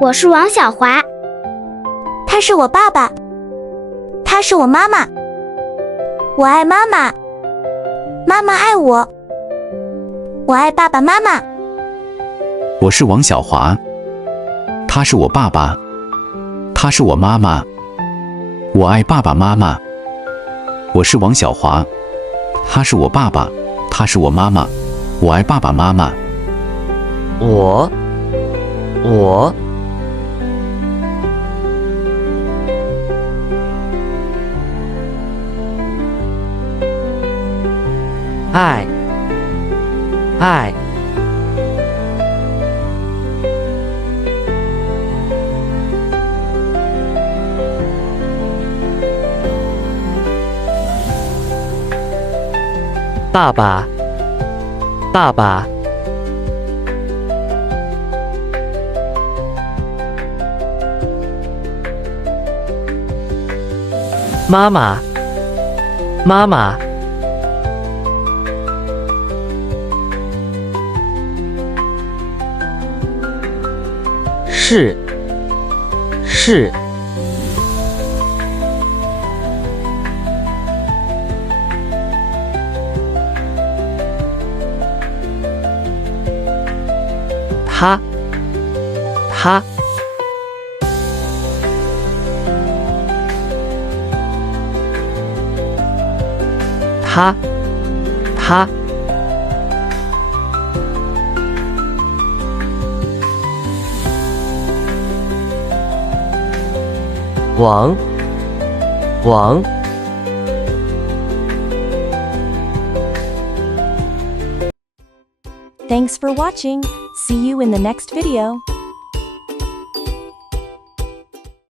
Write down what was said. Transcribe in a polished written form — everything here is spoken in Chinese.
我是王小华。他是我爸爸。他是我妈妈。我爱妈妈。妈妈爱我。我爱爸爸妈妈。我是王小华。他是我爸爸。他是我妈妈。我爱爸爸妈妈。我是王小华。他是我爸爸。他是我妈妈。我爱爸爸妈妈。我爱爸爸妈妈是他王Thanks for watching. See you in the next video.